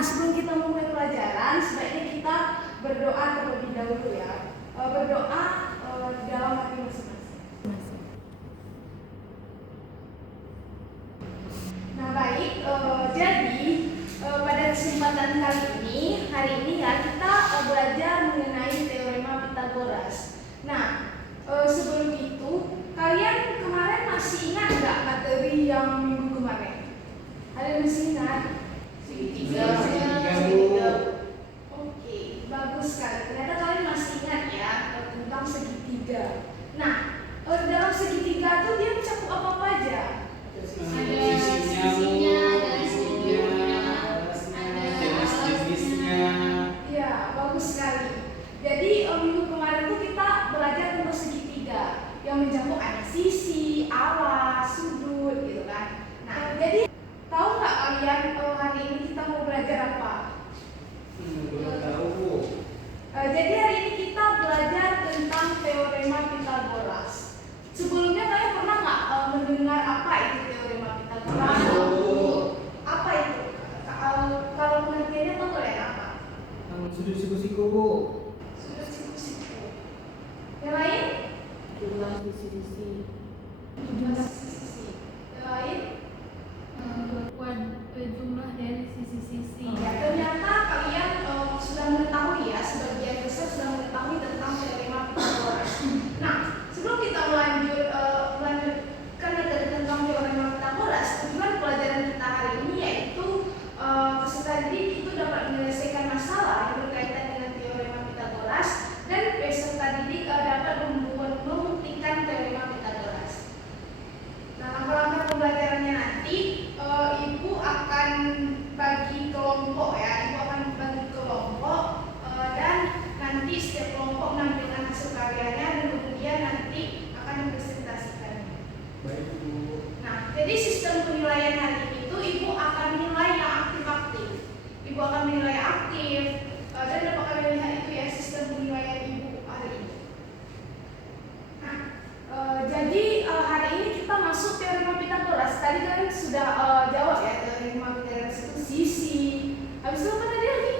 sebelum kita mulai pelajaran, sebaiknya kita berdoa terlebih dahulu ya. Berdoa di dalam hati masing-masing. Nah baik, jadi pada kesempatan kali ini, hari ini ya kita belajar mengenai teorema Pythagoras. Nah, sebelum itu, kalian kemarin masih ingat nggak materi yang minggu kemarin? Ada yang masih ingat? Segitiga. Oke, bagus sekali. Ternyata kalian masih ingat ya tentang segitiga. Nah, dalam segitiga tuh dia mencakup apa aja? Ada sisinya, ada segitiga, ada jenis-jenisnya. Ya, bagus sekali. Jadi minggu kemarin tuh kita belajar tentang segitiga yang mencakup ada sisi, alas, sudut, gitu kan. Nah, jadi tahu nggak kalian hari ini kita mau belajar apa? Belum tahu. Jadi hari ini kita belajar tentang teorema Pythagoras. Sebelumnya kalian pernah nggak mendengar apa itu teorema Pythagoras? Apa itu? Kalau pengertiannya tahu kalian apa? Sudut siku-siku, Bu. Sudut siku-siku. Yang lain? Jumlah sisi-sisi. Jumlah sisi. Yang lain? Jumlah dari sisi-sisi. Ya, ternyata kalian sudah mengetahui ya, sebagian besar sudah mengetahui tentang teorema Pythagoras. Nah, sebelum kita melanjutkan materi tentang teorema Pythagoras, tujuan pelajaran kita hari ini yaitu peserta didik itu dapat menyelesaikan masalah yang berkaitan dengan teorema Pythagoras dan peserta didik dapat membuktikan teorema Pythagoras. Nah, langkah-langkah pembelajarannya nanti ibu akan bagi kelompok ya, ibu akan bagi kelompok dan nanti setiap kelompok menampilkan hasil karyanya dan kemudian nanti akan mempresentasikannya. Baik, Bu. Nah, jadi sistem penilaian hari itu ibu akan menilai yang aktif-aktif. Ibu akan menilai aktif dan dapat kalian lihat itu ya sistem penilaian ibu hari ini. Nah, jadi hari ini kita masuk teorema Pythagoras. Tadi kalian sudah jawab ya, teorema Pythagoras itu sisi. Habis itu apa tadi lagi?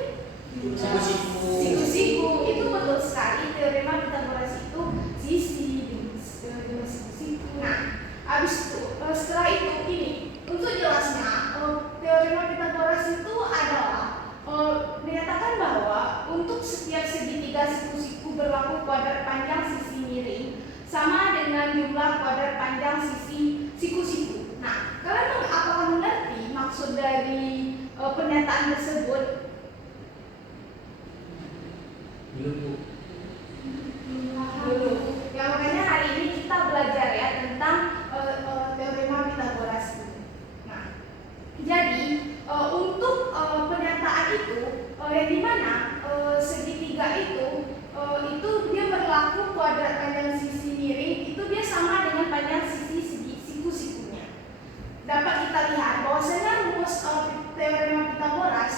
Siku-siku. Itu betul sekali, teorema Pythagoras itu sisi, jumlah siku-siku. Nah, habis itu setelah itu ini untuk jelasnya teorema Pythagoras itu adalah menyatakan bahwa untuk setiap segitiga siku-siku berlaku kuadrat panjang sisi miring sama dengan jumlah kuadrat panjang sisi siku-siku. Nah, kalian apakah mengerti maksud dari pernyataan tersebut? Belum, Bu. Belum. Ya, makanya hari ini kita belajar ya tentang teorema Pythagoras ini. Nah, jadi untuk pernyataan itu yang dimana segitiga itu dia berlaku kuadrat panjang sisi miring itu dia sama dengan panjang sisi siku-sikunya. Dapat kita lihat bahwasanya rumus teorema Pythagoras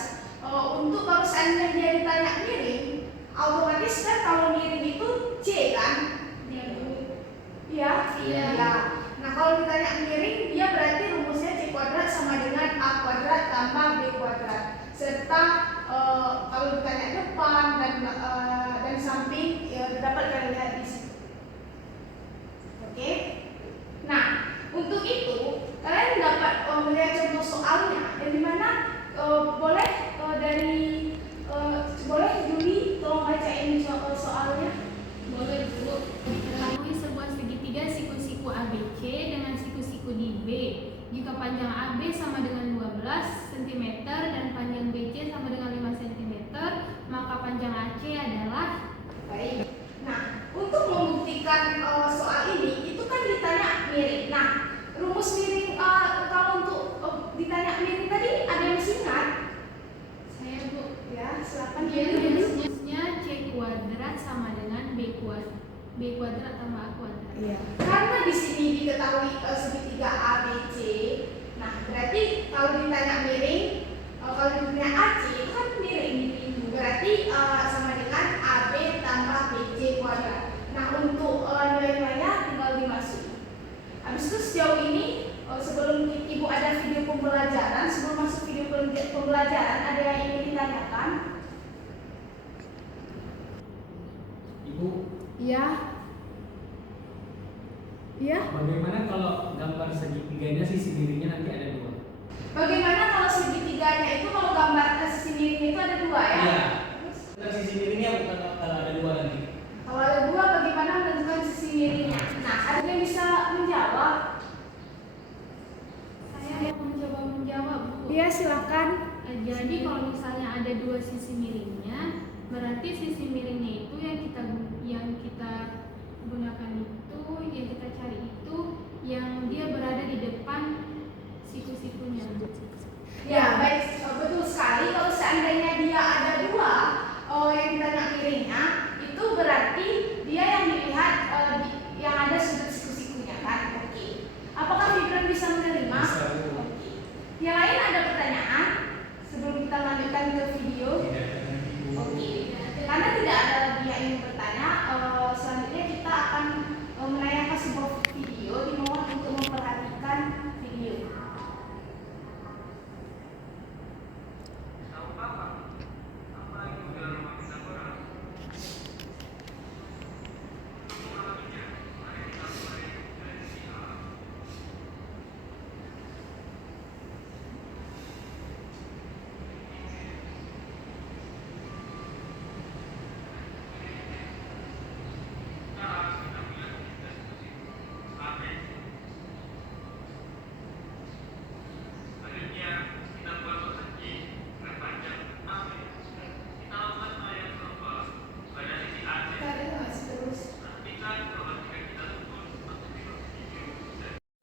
untuk kalau seandainya dia ditanya miring, otomatis kan kalau miring itu C kan? Iya. Nah, kalau ditanya miring, dia berarti rumusnya C kuadrat sama dengan A kuadrat tambah B kuadrat. Serta kalau ditanya depan dan samping dapat kalian lihat di situ. Oke. Nah, untuk itu kalian dapat melihat contoh soalnya yang dimana boleh Juli tolong bacain soalnya. Boleh dulu. Ketahui sebuah segitiga siku-siku ABC dengan siku-siku di B. Jika panjang AB sama dengan 12 cm dan panjang BC sama dengan 5 cm, maka panjang AC adalah. Baik. Nah, untuk membuktikan soal ini itu kan ditanya miring. Nah, rumus miring kalau untuk ditanya miring tadi ada yang masih ingat? Saya, Bu. Ya, silakan. Rumusnya C kuadrat sama dengan B kuadrat tambah A kuadrat. Iya. Karena di sini diketahui segitiga ABC. Nah, berarti kalau ditanya miring, kalau ditanya AC itu kan miring. Berarti sama dengan AB tambah BC kuadrat. Nah, untuk nilai-nilainya tinggal dimasuki. Habis itu sejauh ini sebelum ibu ada video pembelajaran, sebelum masuk video pembelajaran ada yang ingin ditanyakan? Ibu, Ya. Ya. bagaimana kalau gambar segitiganya sisi miringnya nanti ada dua? Bagaimana kalau segitiganya itu kalau gambar sisi miringnya itu ada dua ya? Iya. Bukan sisi miringnya, bukan kalau ada dua nanti. Kalau ada dua, bagaimana menentukan sisi miringnya? Nah, ada yang bisa menjawab? Saya mau mencoba menjawab, Bu. Iya, silakan. Jadi kalau misalnya ada dua sisi miringnya, berarti sisi miringnya itu yang kita gunakan itu, yang kita cari itu, yang dia berada di depan siku-sikunya. Ya, baik, betul sekali. Kalau seandainya dia ada dua yang ditanya miringnya, itu berarti dia yang dilihat yang ada sudut siku-sikunya kan? Oke. Apakah Fibran bisa menerima? Bisa, Bu. Oke. Yang lain ada pertanyaan sebelum kita lanjutkan ke video? Tidak ada lagi, Bu. Oke. Karena tidak ada lagi yang ingin bertanya, selanjutnya kita akan menayangkan sebuah video. Dimohon untuk memperhatikan video.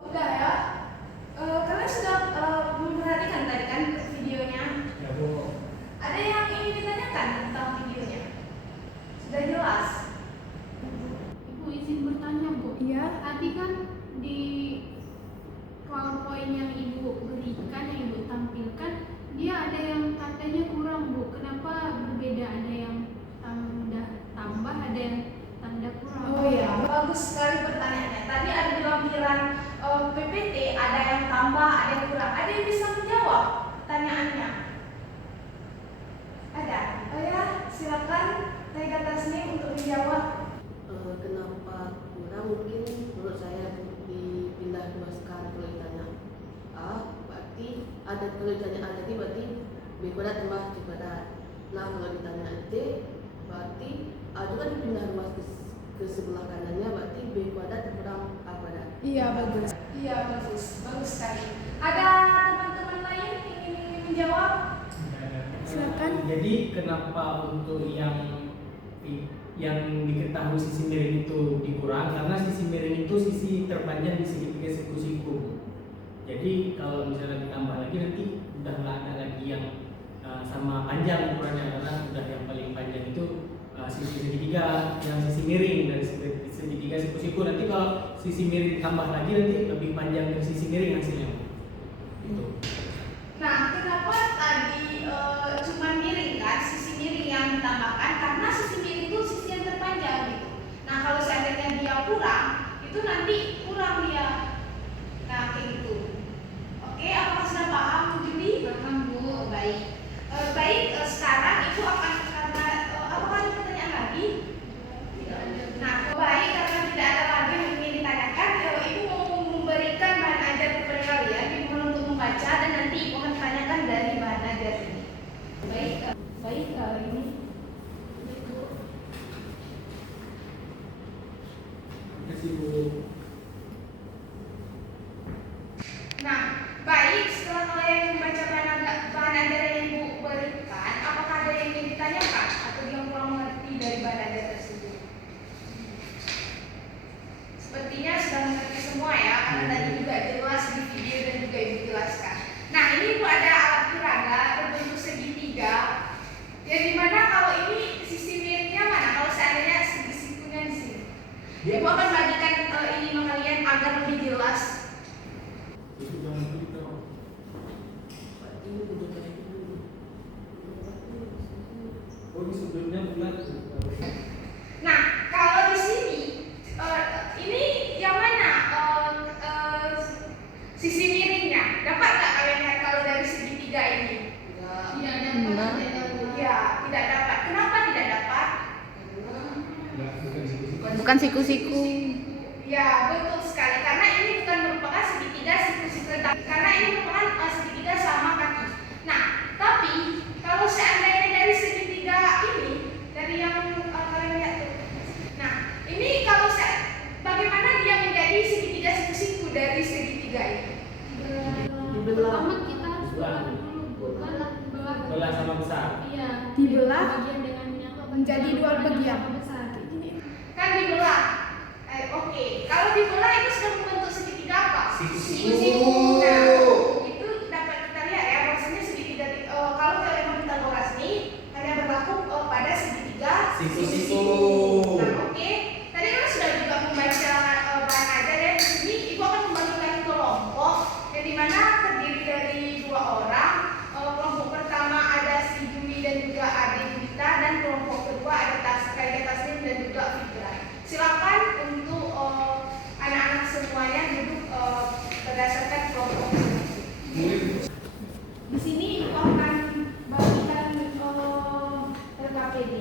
Udah ya, kalian sudah memperhatikan tadi kan videonya? Ya, Bu. Ada yang ingin ditanyakan tentang videonya? Sudah jelas? Ibu izin bertanya, Bu. Iya. Tadi kan di PowerPoint yang Ibu berikan, yang Ibu tampilkan, dia ada yang tandanya kurang, Bu. Kenapa berbeda? Ada yang tanda tambah, ada yang tanda kurang. Oh iya, bagus sekali pertanyaannya. Tadi ada di lampiran PPT, ada yang tambah, ada yang kurang. Ada yang bisa menjawab pertanyaannya? Ada? Oh ya, silakan Taida Tasnim untuk menjawab. Kenapa kurang, mungkin menurut saya dipindah dua skala. Kalau ditanya A berarti ada, kalau ditanya A tadi berarti B kuadrat tambah C kuadrat. Nah kalau ditanya D berarti A juga dipindah dua ke sebelah kanannya, berarti B kuadrat kurang A kuadrat. Iya, bagus. Iya, bagus. Bagus sekali. Ada teman-teman lain yang ingin menjawab? Silakan. Jadi kenapa untuk yang diketahui sisi miring itu dikurang? Karena sisi miring itu sisi terpanjang di segitiga siku-siku. Jadi kalau misalnya ditambah lagi nanti udah nggak ada lagi yang sama panjang ukurannya, karena udah yang paling panjang itu sisi segitiga yang sisi miring dari segitiga siku-siku. Nanti kalau sisi miring tambah lagi nanti lebih panjang dari sisi miring hasilnya. Gitu. Nah, kenapa tadi cuma miring kan? Sisi miring yang ditambahkan karena sisi miring itu sisi yang terpanjang gitu. Nah, kalau seandainya dia kurang, itu nanti kurang dia. Nah, kayak gitu. Oke, apakah sudah paham, Bu Juli? Paham, Bu. Oh, baik. Sekarang Ibu akan karena apakah ada pertanyaan lagi? Tidak ada. Nah, baik, karena tidak ada lagi yang ingin ditanyakan, Ibu mau memberikan bahan ajar kepada kalian, dimohon untuk membaca dan nanti Ibu akan tanyakan dari bahan ajar ini. Baik, ini. Terima kasih, Bu. Nah, baik, setelah kalian membaca bahan ajar yang Ibu berikan, apakah ada yang ingin ditanyakan atau yang kurang mengerti dari bahan ajar tersebut? Sepertinya sudah mengerti semua ya, karena tadi juga jelas di video dan juga Ibu jelaskan. Nah, ini Ibu ada alat peraga berbentuk segitiga, yang dimana kalau ini sisi miringnya mana? Kalau seandainya sikunya di sini, Ibu akan bagikan ini sama kalian agar lebih jelas. Itu jangan gitu. Berarti ini butuh kayak dulu. Oh, ini sudutnya bulat tuh. Nah, kalau di sini ini yang mana sisi miringnya? Dapat nggak kalian lihat kalau dari segitiga ini? bukan siku-siku. Ya, betul sekali. Karena ini bukan merupakan segitiga siku-siku, karena ini merupakan segitiga sama kaki. Nah, tapi kalau seandainya dari segitiga ini, dari yang kalian lihat tuh. Nah, ini kalau bagaimana dia menjadi segitiga siku-siku dari segitiga ini? Pertama kita harus belah dulu, Belah sama besar. Iya. Dibelah Bagian dengan yang menjadi dua bagian. besar. Kan dibelah. Oke. Kalau dibelah itu sudah membentuk segitiga apa? Siku-siku. Nah, itu dapat kita lihat ya, bahwasanya segitiga kalau teorema Pythagoras ini hanya berlaku pada segitiga Siku-siku. Nah, oke. Tadi kan sudah juga membaca bahan ajar ya. Di sini ibu akan membagikan kelompok yang dimana terdiri dari dua orang. Kelompok pertama ada si Jumi dan juga adik Julita, dan kelompok kedua ada Taslim dan juga Fitra. Silakan untuk anak-anak semuanya duduk berdasarkan kelompok. Di sini ibu akan bagikan RKPD.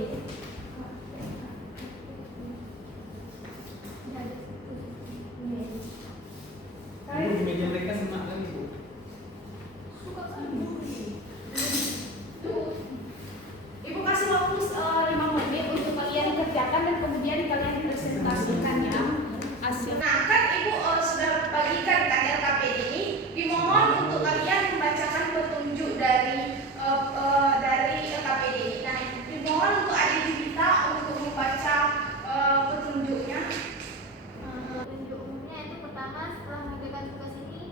Ibu di meja mereka semak lagi, Bu. Ibu kasih waktu 5 menit untuk kalian kerjakan dan kemudian kalian presentasikan ya hasil. Nah, kan ibu sudah bagikan kan LKPD ini. Dimohon untuk kalian membacakan petunjuk dari LKPD ini. Nah, dimohon untuk adik Julita untuk membaca petunjuknya. Petunjuk umumnya itu pertama, setelah mengerjakan tugas ini,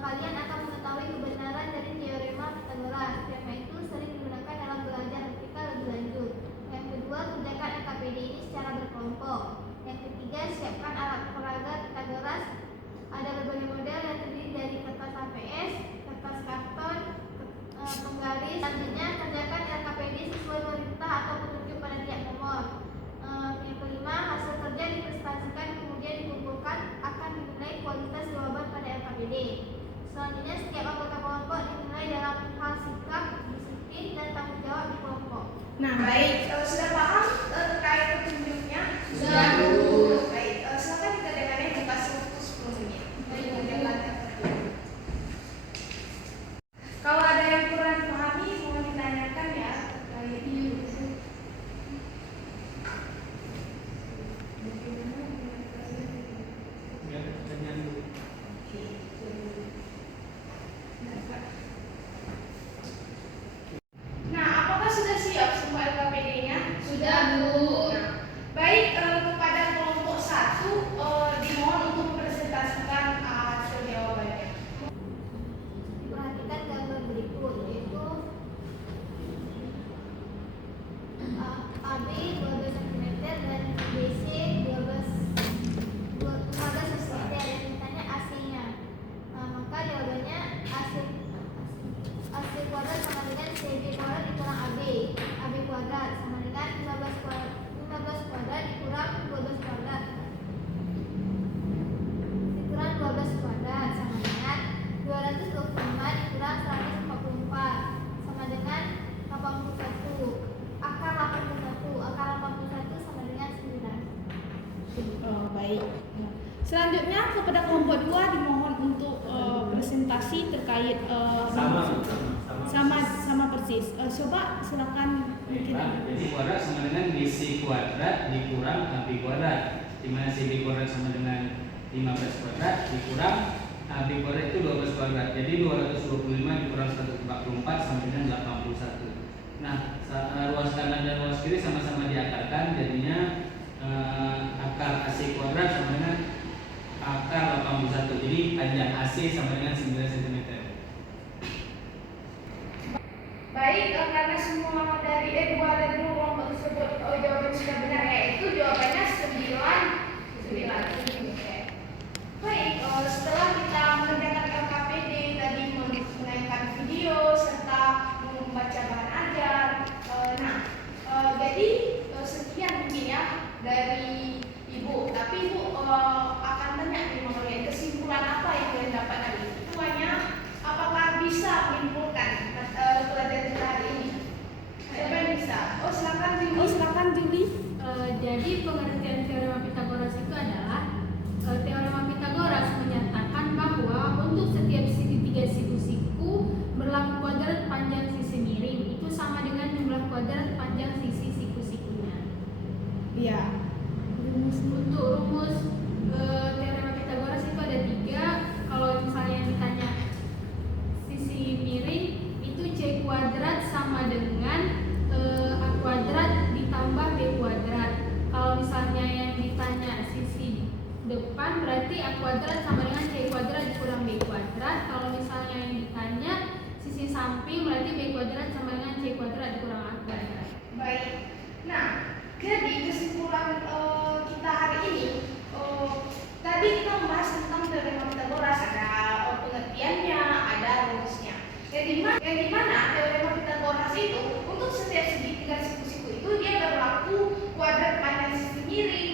kalian akan mengetahui kebenaran dari teorema Pythagoras. Teorema itu sering digunakan dalam belajar vertikal lebih lanjut. Yang kedua, kerjakan LKPD ini secara berkelompok. Yang ketiga, siapkan alat peraga Pythagoras. Ada berbagai model yang terdiri dari kertas HVS, kertas karton, penggaris. Selanjutnya, kerjakan LKPD sesuai perintah atau petunjuk pada tiap nomor. Yang kelima, hasil kerja dipresentasikan kemudian dikumpulkan, akan dinilai kualitas jawaban pada LKPD. Selanjutnya, setiap anggota kelompok dinilai dalam hal sikap, disiplin, dan tanggung jawab di kelompok. Nah, baik, sudah paham terkait petunjuknya? Sudah. Baik, silakan dikerjakannya, dikasih waktu 10 menit. Baik, mengerjakan. Kalau ada yang kurang dipahami, mohon ditanyakan ya. Baik. Ya, pertanyaan dulu. Nah, apakah sudah siap semua LKPD-nya? Sudah, Bu. Nah, baik, kepada kelompok 1 dimohon untuk mempresentasikan hasil jawabannya. Perhatikan gambar berikut, yaitu AB 12 cm dan BC 15 cm, dan ditanya AC-nya. Maka jawabannya AC kuadrat sama dengan CB kuadrat dikurang AB kuadrat sama dengan 15 kuadrat dikurang 12 kuadrat dikurang 12 kuadrat sama dengan 225 dikurang 144 sama dengan 81. Akar 81 sama dengan 9. Baik. Selanjutnya kepada kelompok 2 dimohon untuk presentasi terkait sama persis. Coba silakan mungkin. Jadi kuadrat sama dengan BC kuadrat dikurang AB kuadrat, di mana CB kuadrat sama dengan 15 kuadrat dikurang AB kuadrat itu 12 kuadrat. Jadi 225 dikurang 144 sama dengan 81. Nah, ruas kanan dan ruas kiri sama-sama diakarkan, jadinya akar AC kuadrat sama dengan akar 81. Jadi panjang AC sama dengan 9 cm. Baik, karena semua dari dua kelompok tersebut jawaban sudah benar, yaitu jawabannya 9. Baik, setelah kita mengerjakan LKPD tadi, menayangkan video serta membaca bahan ajar. Jadi sekian mungkin ya dari Ibu. Tapi Ibu akan tanya nih kalian, kesimpulan apa yang kalian dapat dari itu? Semuanya berarti A kuadrat sama dengan C kuadrat dikurang B kuadrat. Kalau misalnya yang ditanya sisi samping, berarti B kuadrat sama dengan C kuadrat dikurang A kuadrat. Baik. Nah, jadi kesimpulan kita hari ini, tadi kita membahas tentang teorema Pitagoras, ada pengertiannya, ada rumusnya. Yang dimana teorema Pitagoras itu untuk setiap segitiga siku-siku itu dia berlaku kuadrat panjang sisi miring,